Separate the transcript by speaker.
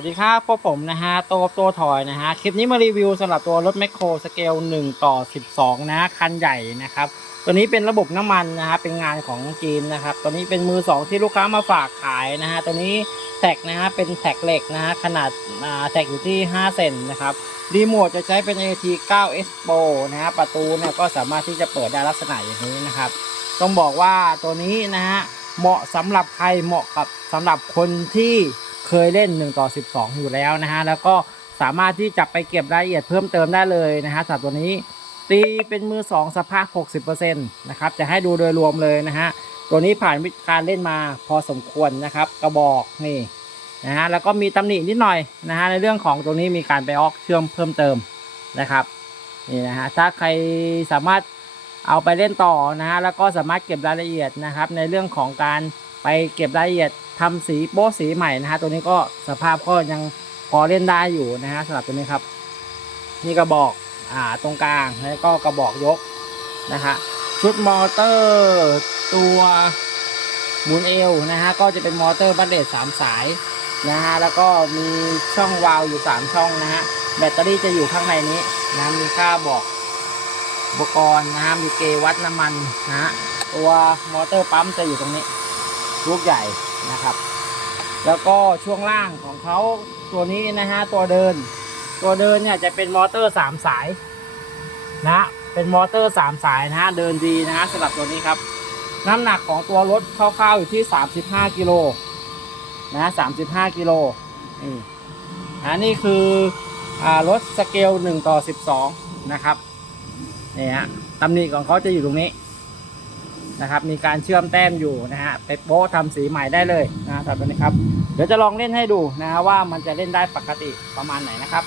Speaker 1: วัสดีครับพวกผมนะฮะโตกับตัวถอยนะฮะ คลิปนี้มารีวิวสำหรับตัวรถแมคโครสเกล 1 ต่อ 12 นะ คันใหญ่นะครับ ตัวนี้เป็นระบบน้ำมันนะฮะ เป็นงานของจีนนะครับ ตัวนี้เป็นมือ 2 ที่ลูกค้ามาฝากขายนะฮะ ตัวนี้แท็กนะฮะ เป็นแท็กเหล็กนะฮะ ขนาดแท็กอยู่ที่ 5 เซนนะครับ รีโมทจะใช้เป็น AT 9 S Pro นะฮะ ประตูเนี่ยก็สามารถที่จะเปิดได้ลักษณะอย่างนี้นะครับ ต้องบอกว่าตัวนี้นะฮะ เหมาะสำหรับใคร เหมาะกับสำหรับคนที่ เคยเล่น 1 ต่อ 12 อยู่แล้วนะฮะ แล้วก็สามารถที่จะไปเก็บรายละเอียดเพิ่มเติมได้เลยนะฮะสำหรับตัวนี้ตีเป็นมือ 2 สภาพ 60%นะครับ จะให้ดูโดยรวมเลยนะฮะ ตัวนี้ผ่านวิธีการเล่นมาพอสมควรนะครับ กระบอกนี่นะฮะ แล้วก็มีตำหนินิดหน่อยนะฮะ ในเรื่องของตัวนี้มีการไปออกเชื่อมเพิ่มเติมนะครับ นี่นะฮะ ถ้าใครสามารถเอาไปเล่นต่อนะฮะ แล้วก็สามารถเก็บรายละเอียดนะครับ ในเรื่องของการ เก็บรายละเอียดทำสีโป๊สีใหม่นะฮะตัวนี้ก็สภาพก็ยังพอเล่นได้อยู่นะฮะสำหรับตัวนี้ครับ นี่กระบอกอ่าตรงกลางแล้วก็กระบอกยกนะฮะชุดมอเตอร์ตัวหมุนเอวนะฮะก็จะเป็นมอเตอร์บัตเลตสามสายนะฮะแล้วก็มีช่องวาล์วอยู่สามช่องนะฮะแบตเตอรี่จะอยู่ข้างในนี้นะมีค่าบอกอุปกรณ์นะฮะมีเกวัดน้ำมันนะฮะตัวมอเตอร์ปั๊มจะอยู่ตรงนี้ ลูกใหญ่นะครับ แล้วก็ช่วงล่างของเขาตัวนี้นะฮะตัวเดิน ตัวเดินเนี่ยจะเป็นมอเตอร์สามสายนะเป็นมอเตอร์สามสายนะฮะเดินดีนะฮะสำหรับตัวนี้ครับ น้ำหนักของตัวรถคร่าวๆอยู่ที่ 35กิโลนะ35กิโลนี่นะนี่คืออรถสเกล1ต่อ 12 นะครับนี่ฮะตำหนิของเขาจะอยู่ตรงนี้ นะครับ มีการเชื่อมแต้มอยู่นะฮะไปโป๊ะทำสีใหม่ได้เลยนะครับตัวนี้ครับ เดี๋ยวจะลองเล่นให้ดูนะว่ามันจะเล่นได้ปกติประมาณไหนนะครับ